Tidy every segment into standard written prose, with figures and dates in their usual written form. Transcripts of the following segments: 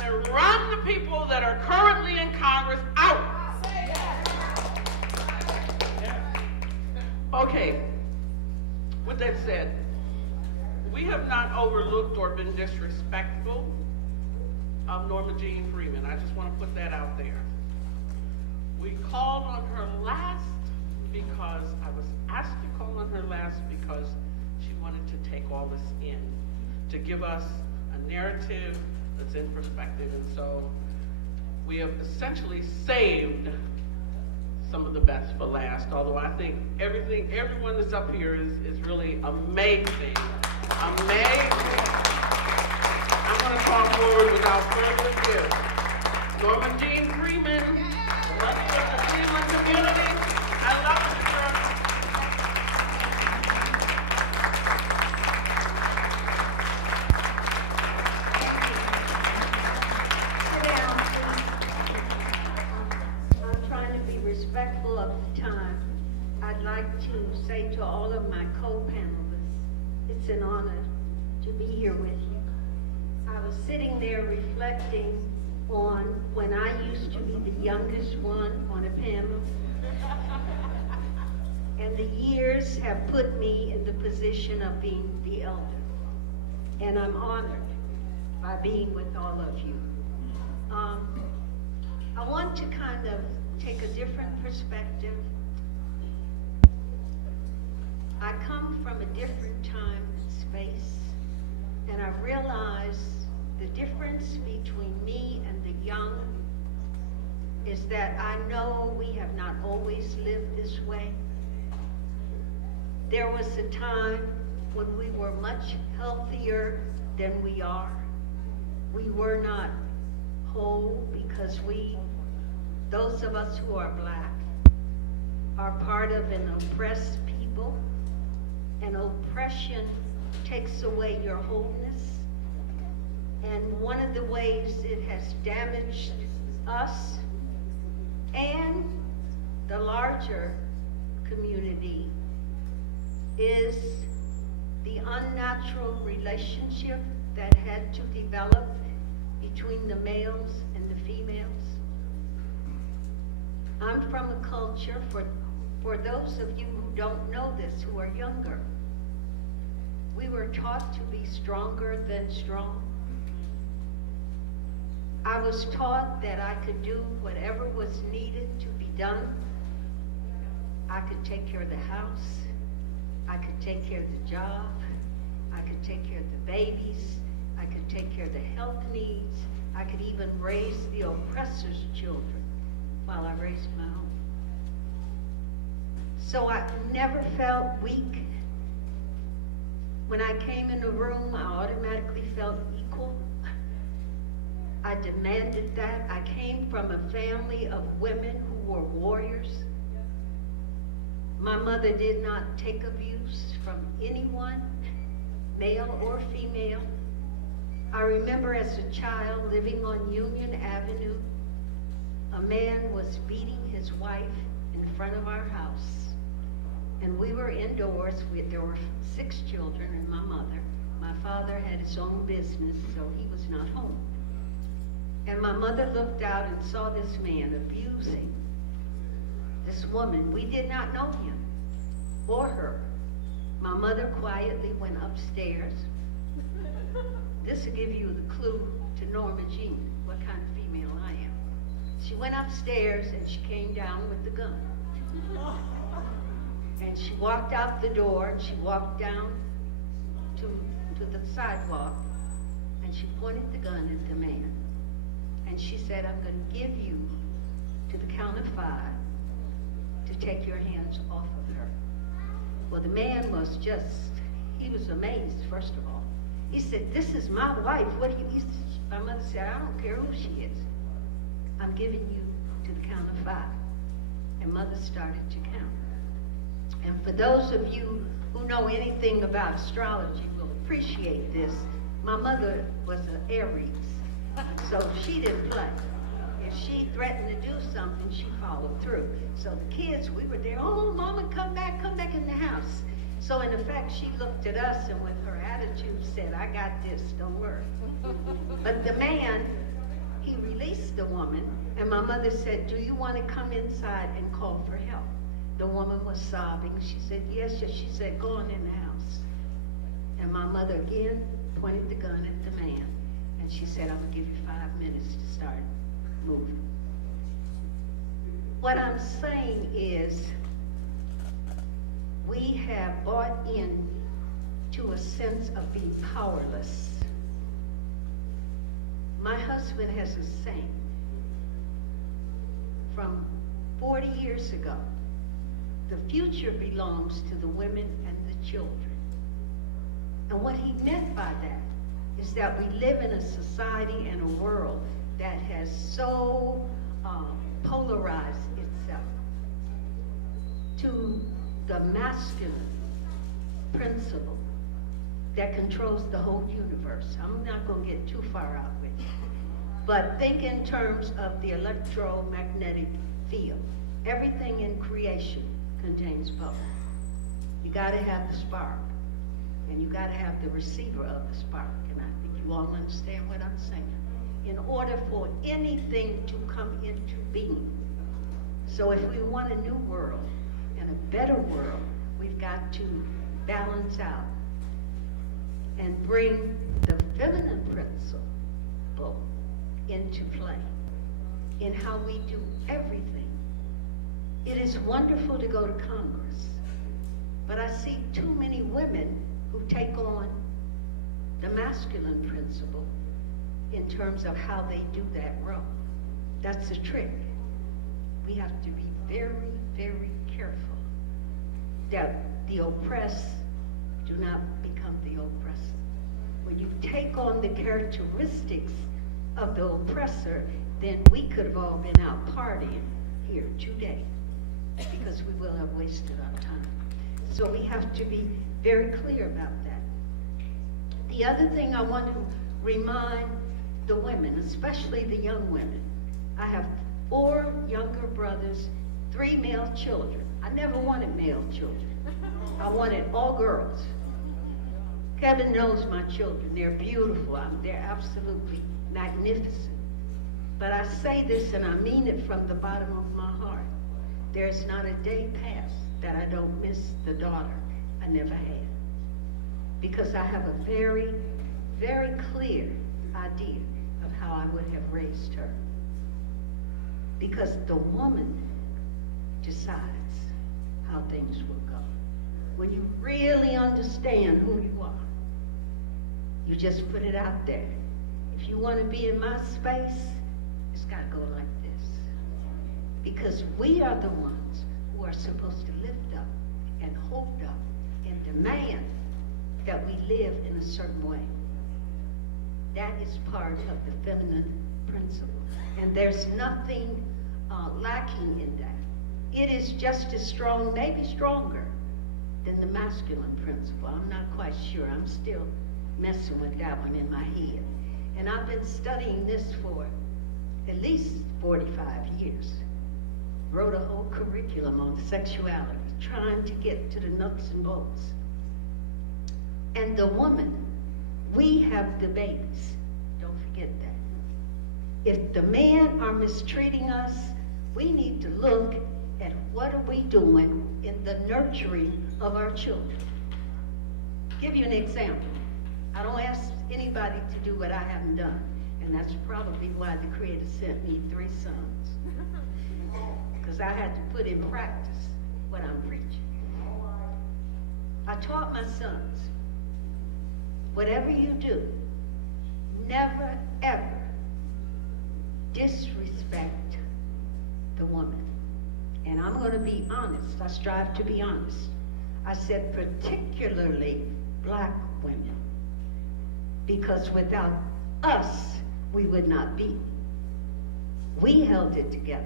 to run the people that are currently in Congress out. Okay, with that said, we have not overlooked or been disrespectful of Norma Jean Freeman. I just want to put that out there. We called on her last because I was asked to call on her last because she wanted to take all this in, to give us a narrative that's in perspective. And so we have essentially saved some of the best for last, although I think everyone that's up here is really amazing. Amazing. I'm going to call forward without further ado Norma Jean Freeman, mother of the Cleveland community. I love you, sir. Sit down, please. I'm trying to be respectful of the time. I'd like to say to all of my co-panelists, it's an honor to be here with you. I was sitting there reflecting on when I used to be the youngest one on a panel. And the years have put me in the position of being the elder. And I'm honored by being with all of you. I want to kind of take a different perspective. I come from a different time and space, and I realize the difference between me and the young is that I know we have not always lived this way. There was a time when we were much healthier than we are. We were not whole because those of us who are black, are part of an oppressed people, and oppression takes away your wholeness. And one of the ways it has damaged us and the larger community is the unnatural relationship that had to develop between the males and the females. I'm from a culture, for those of you who don't know this, who are younger, we were taught to be stronger than strong. I was taught that I could do whatever was needed to be done. I could take care of the house. I could take care of the job. I could take care of the babies. I could take care of the health needs. I could even raise the oppressor's children while I raised my own. So I never felt weak. When I came in the room, I automatically felt equal. I demanded that. I came from a family of women who were warriors. My mother did not take abuse from anyone, male or female. I remember as a child living on Union Avenue, a man was beating his wife in front of our house. And we were indoors. There were 6 children and my mother. My father had his own business, so he was not home. And my mother looked out and saw this man abusing this woman. We did not know him or her. My mother quietly went upstairs. This will give you the clue to Norma Jean, what kind of female I am. She went upstairs and she came down with the gun. And she walked out the door and she walked down to the sidewalk and she pointed the gun at the man. And she said, I'm going to give you to the count of 5 to take your hands off of her. Well, the man was he was amazed, first of all. He said, this is my wife. My mother said, I don't care who she is. I'm giving you to the count of 5. And mother started to count. And for those of you who know anything about astrology will appreciate this. My mother was an Aries. So she didn't play. If she threatened to do something, she followed through. So the kids, we were there, oh, Mama, come back in the house. So in effect, she looked at us and with her attitude said, I got this, don't worry. But the man the woman, and my mother said, do you want to come inside and call for help? The woman was sobbing. She said, yes, yes. She said, go on in the house. And my mother again pointed the gun at the man, and she said, I'm going to give you 5 minutes to start moving. What I'm saying is, we have bought in to a sense of being powerless. My husband has a saying from 40 years ago. The future belongs to the women and the children. And what he meant by that is that we live in a society and a world that has so polarized itself to the masculine principle that controls the whole universe. I'm not going to get too far out with it. But think in terms of the electromagnetic field. Everything in creation contains both. You got to have the spark, and you got to have the receiver of the spark. And I think you all understand what I'm saying. In order for anything to come into being. So if we want a new world and a better world, we've got to balance out and bring the feminine principle into play in how we do everything. It is wonderful to go to Congress, but I see too many women who take on the masculine principle in terms of how they do that role. That's a trick. We have to be very, very careful that the oppressed do not become the oppressor. When you take on the characteristics of the oppressor, then we could have all been out partying here today because we will have wasted our time. So we have to be very clear about that. The other thing I want to remind the women, especially the young women, I have 4 younger brothers, 3 male children. I never wanted male children. I wanted all girls. Kevin knows my children. They're beautiful. They're absolutely magnificent. But I say this, and I mean it from the bottom of my heart. There's not a day passed that I don't miss the daughter I never had. Because I have a very, very clear idea of how I would have raised her. Because the woman decides how things will go. When you really understand who you are, you just put it out there. If you want to be in my space, it's got to go like this. Because we are the ones who are supposed to lift up and hold up and demand that we live in a certain way. That is part of the feminine principle. And there's nothing lacking in that. It is just as strong, maybe stronger, than the masculine principle. I'm not quite sure. I'm still messing with that one in my head. And I've been studying this for at least 45 years. Wrote a whole curriculum on sexuality, trying to get to the nuts and bolts. And the woman, we have the babies. Don't forget that. If the men are mistreating us, we need to look at what are we doing in the nurturing of our children. Give you an example. I don't ask anybody to do what I haven't done, and that's probably why the Creator sent me 3 sons, because I had to put in practice what I'm preaching. I taught my sons, whatever you do, never ever disrespect the woman. And I'm going to be honest. I strive to be honest. I said particularly black women, because without us, we would not be. We held it together.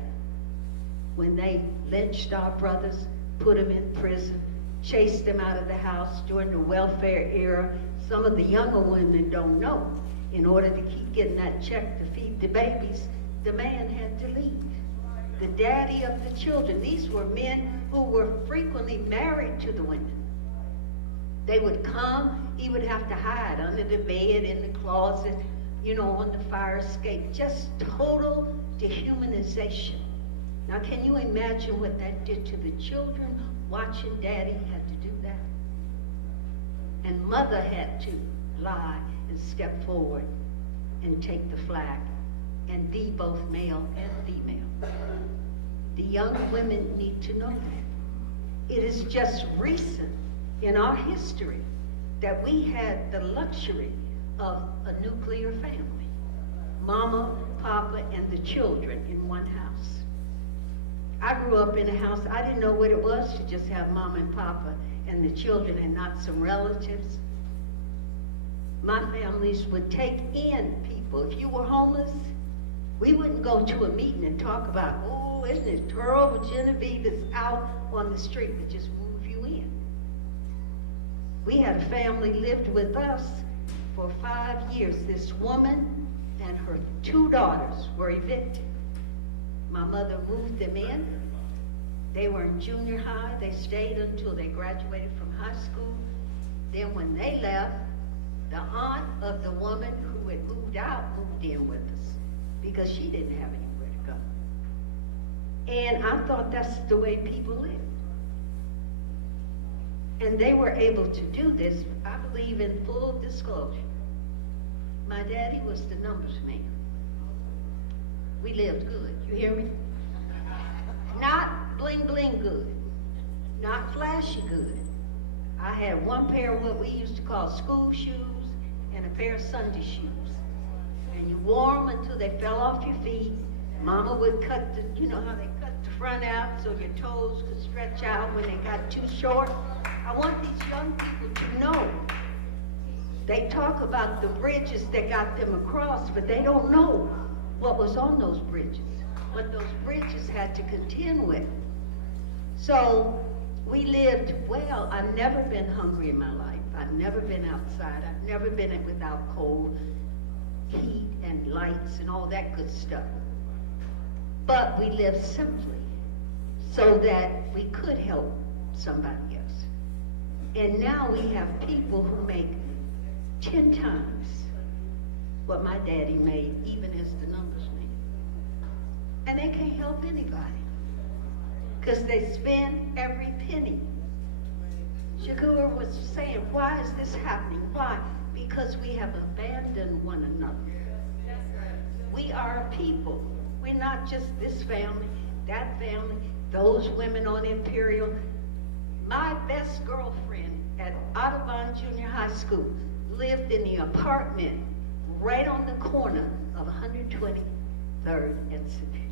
When they lynched our brothers, put them in prison, chased them out of the house during the welfare era, some of the younger women don't know. In order to keep getting that check to feed the babies, the man had to leave. The daddy of the children. These were men who were frequently married to the women. They would come, he would have to hide under the bed, in the closet, on the fire escape. Just total dehumanization. Now, can you imagine what that did to the children watching daddy had to do that? And mother had to lie and step forward and take the flag and be both male and female. The young women need to know that. It is just recent in our history that we had the luxury of a nuclear family. Mama, Papa, and the children in one house. I grew up in a house, I didn't know what it was to just have Mama and Papa and the children and not some relatives. My families would take in people. If you were homeless, we wouldn't go to a meeting and talk about, oh, isn't it terrible, Genevieve is out on the street, but just move you in. We had a family lived with us for 5 years. This woman and her 2 daughters were evicted. My mother moved them in. They were in junior high. They stayed until they graduated from high school. Then when they left, the aunt of the woman who had moved out moved in with us because she didn't have anywhere to go. And I thought that's the way people lived. And they were able to do this, I believe, in full disclosure. My daddy was the numbers man. We lived good, you hear me? Not bling bling good, not flashy good. I had one pair of what we used to call school shoes and a pair of Sunday shoes. And you wore them until they fell off your feet. Mama would cut the, you know how they cut the front out so your toes could stretch out when they got too short. I want these young people to know. They talk about the bridges that got them across, but they don't know what was on those bridges, what those bridges had to contend with. So we lived well. I've never been hungry in my life. I've never been outside. I've never been without cold, heat, and lights and all that good stuff. But we lived simply so that we could help somebody else. And now we have people who make 10 times what my daddy made, even as the numbers man. And they can't help anybody because they spend every penny. Shakur was saying, why is this happening? Why? Because we have abandoned one another. We are a people. We're not just this family, that family, those women on Imperial. My best girlfriend at Audubon Junior High School lived in the apartment right on the corner of 123rd and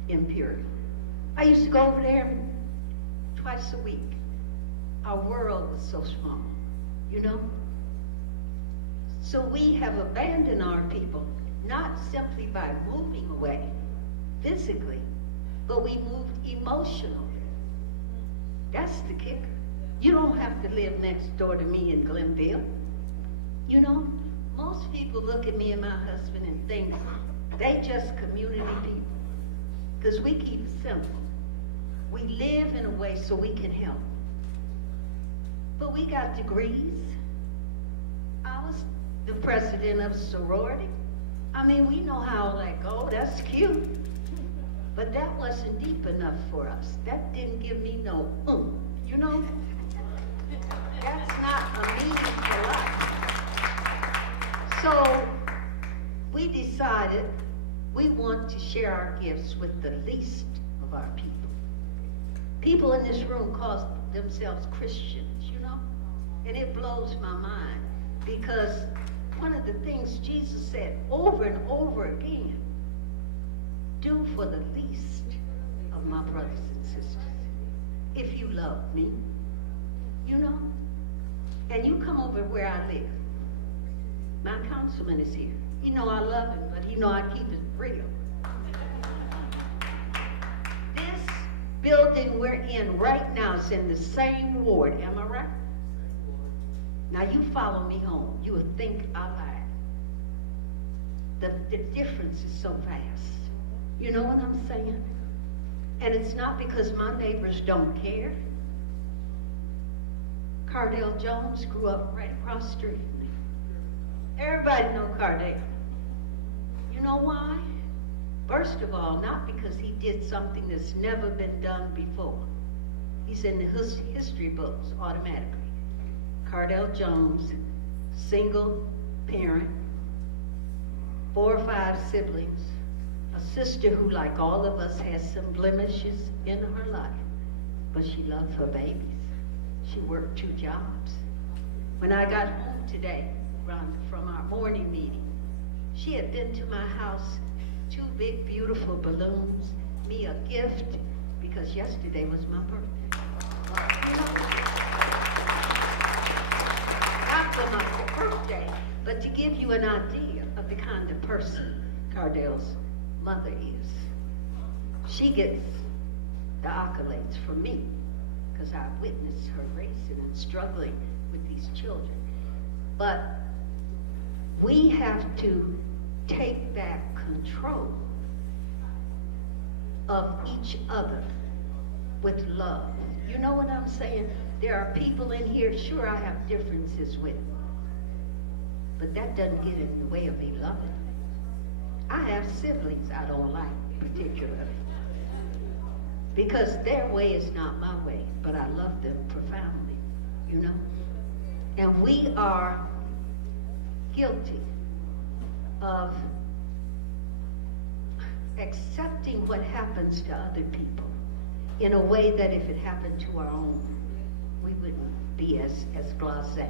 Imperial. I used to go over there twice a week. Our world was so small, you know? So we have abandoned our people, not simply by moving away physically, but we moved emotionally. That's the kicker. You don't have to live next door to me in Glenville. You know, most people look at me and my husband and think they just community people. Because we keep it simple. We live in a way so we can help. But we got degrees. I was the president of a sorority. I mean, we know how, like, oh, that's cute. But that wasn't deep enough for us. That didn't give me no you know? That's not a meaning for us. So we decided we want to share our gifts with the least of our people. People in this room call themselves Christians, you know? And it blows my mind because one of the things Jesus said over and over again, do for the least of my brothers and sisters. If you love me, you know? And you come over where I live. My councilman is here. You know I love him, but you know I keep it real. This building we're in right now is in the same ward, am I right? Now you follow me home. You will think I lied. The difference is so vast. You know what I'm saying? And it's not because my neighbors don't care. Cardell Jones grew up right across the street from me. Everybody know Cardell. know why? First of all, not because he did something that's never been done before. He's in the history books automatically. Cardell Jones, single parent, 4 or 5 siblings, a sister who, like all of us, has some blemishes in her life, but she loves her babies. She worked 2 jobs. When I got home today from our morning meeting, she had been to my house, 2 big, beautiful balloons, me a gift, because yesterday was my birthday. You know, not for my birthday, but to give you an idea of the kind of person Cardell's mother is. She gets the accolades from me, because I witnessed her racing and struggling with these children. But we have to take back control of each other with love. You know what I'm saying? There are people in here, sure, I have differences with, but that doesn't get in the way of me loving. I have siblings I don't like particularly, because their way is not my way, but I love them profoundly, you know? And we are guilty of accepting what happens to other people in a way that if it happened to our own, we wouldn't be as blasé.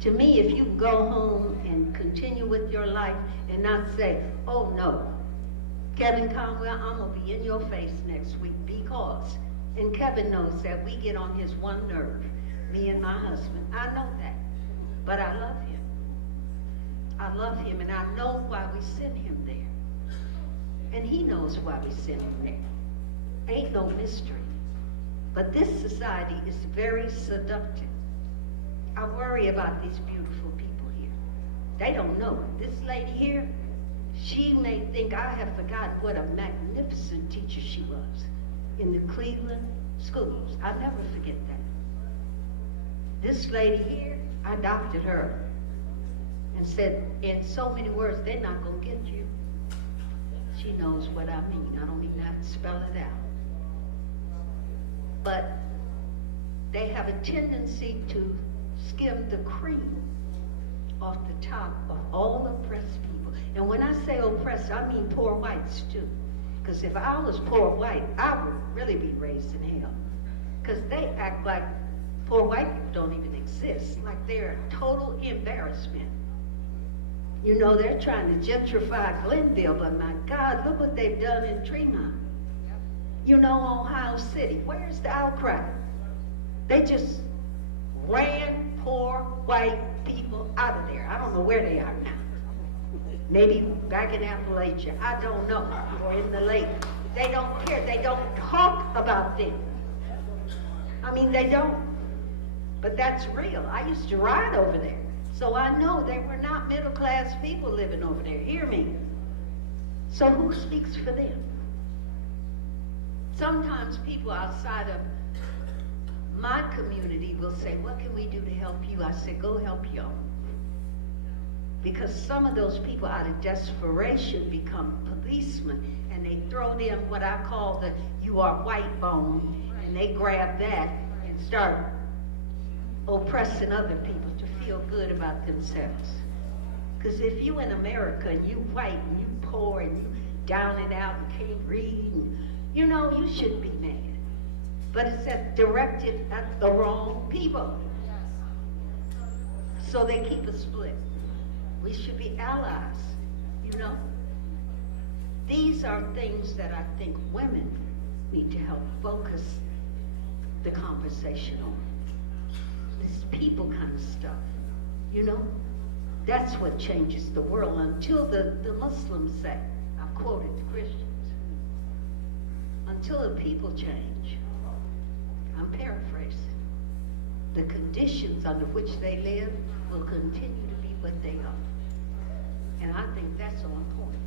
To me, if you go home and continue with your life and not say, oh no, Kevin Conwell, I'm gonna be in your face next week because, and Kevin knows that we get on his one nerve, me and my husband. I know that, but I love him. I love him, and I know why we send him there. And he knows why we send him there. Ain't no mystery. But this society is very seductive. I worry about these beautiful people here. They don't know. This lady here, she may think I have forgotten what a magnificent teacher she was in the Cleveland schools. I'll never forget that. This lady here, I adopted her and said, in so many words, they're not going to get you. She knows what I mean. I don't even have to spell it out. But they have a tendency to skim the cream off the top of all oppressed people. And when I say oppressed, I mean poor whites too. Because if I was poor white, I would really be raised in hell. Because they act like poor white people don't even exist, like they're a total embarrassment. You know, they're trying to gentrify Glenville, but my God, look what they've done in Tremont. You know, Ohio City, where's the outcry? They just ran poor white people out of there. I don't know where they are now. Maybe back in Appalachia, I don't know, or in the lake. They don't care, they don't talk about them. I mean, they don't. But that's real. I used to ride over there. So I know they were not middle-class people living over there. Hear me. So who speaks for them? Sometimes people outside of my community will say, what can we do to help you? I say, go help your own. Because some of those people out of desperation become policemen, and they throw them what I call the you are white bone, and they grab that and start oppressing other people to feel good about themselves. Because if you in America and you white and you poor and you down and out and can't read, and, you know, you shouldn't be mad. But it's directed at the wrong people. So they keep us split. We should be allies, you know. These are things that I think women need to help focus the conversation on. This people kind of stuff, you know. That's what changes the world until the Muslims say, I've quoted the Christians, until the people change. I'm paraphrasing. The conditions under which they live will continue to be what they are. And I think that's on point.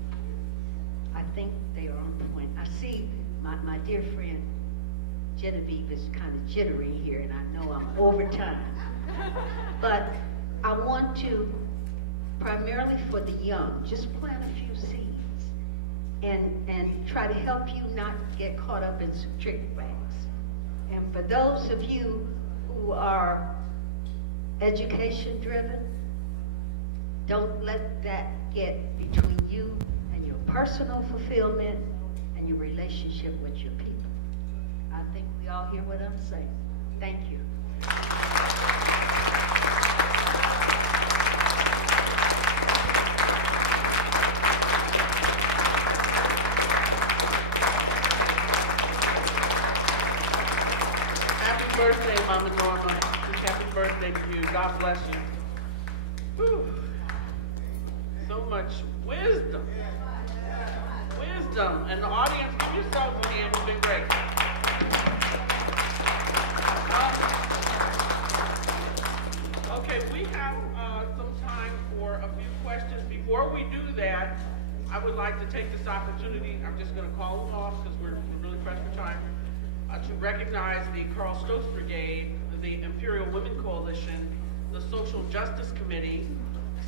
I think they are on point. I see my dear friend Genevieve is kind of jittery here, and I know I'm over time. But I want to primarily for the young. Just plant a few seeds and try to help you not get caught up in some trick bags. And for those of you who are education driven, don't let that get between you and your personal fulfillment and your relationship with your people. I think we all hear what I'm saying. Thank you. Happy birthday, Mama Norma. Happy birthday to you. God bless you. Whew. So much wisdom. Wisdom. And the audience, give yourselves a hand. You've been great. Okay, we have some time for a few questions. Before we do that, I would like to take this opportunity, I'm just going to call them off because we're really pressed for time, to recognize the Carl Stokes Brigade, the Imperial Women Coalition, the Social Justice Committee,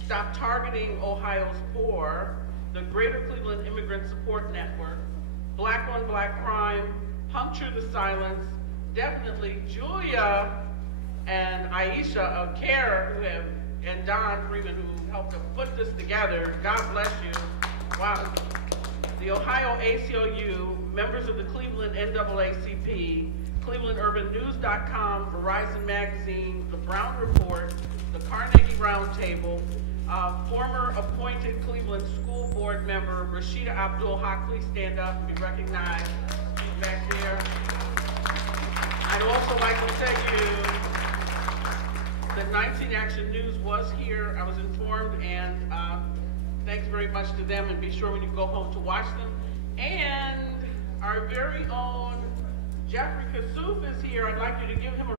Stop Targeting Ohio's Poor, the Greater Cleveland Immigrant Support Network, Black on Black Crime, Puncture the Silence, definitely Julia and Aisha of CARE and Don Freeman who helped to put this together. God bless you. Wow. The Ohio ACLU, members of the Cleveland NAACP, ClevelandUrbanNews.com, Verizon Magazine, The Brown Report, the Carnegie Roundtable, former appointed Cleveland School Board member Rashida Abdul Haq, please stand up and be recognized. She's back there. I'd also like to tell you that 19 Action News was here. I was informed, and thanks very much to them, and be sure when you go home to watch them. And our very own Jeffrey Kassouf is here. I'd like you to give him a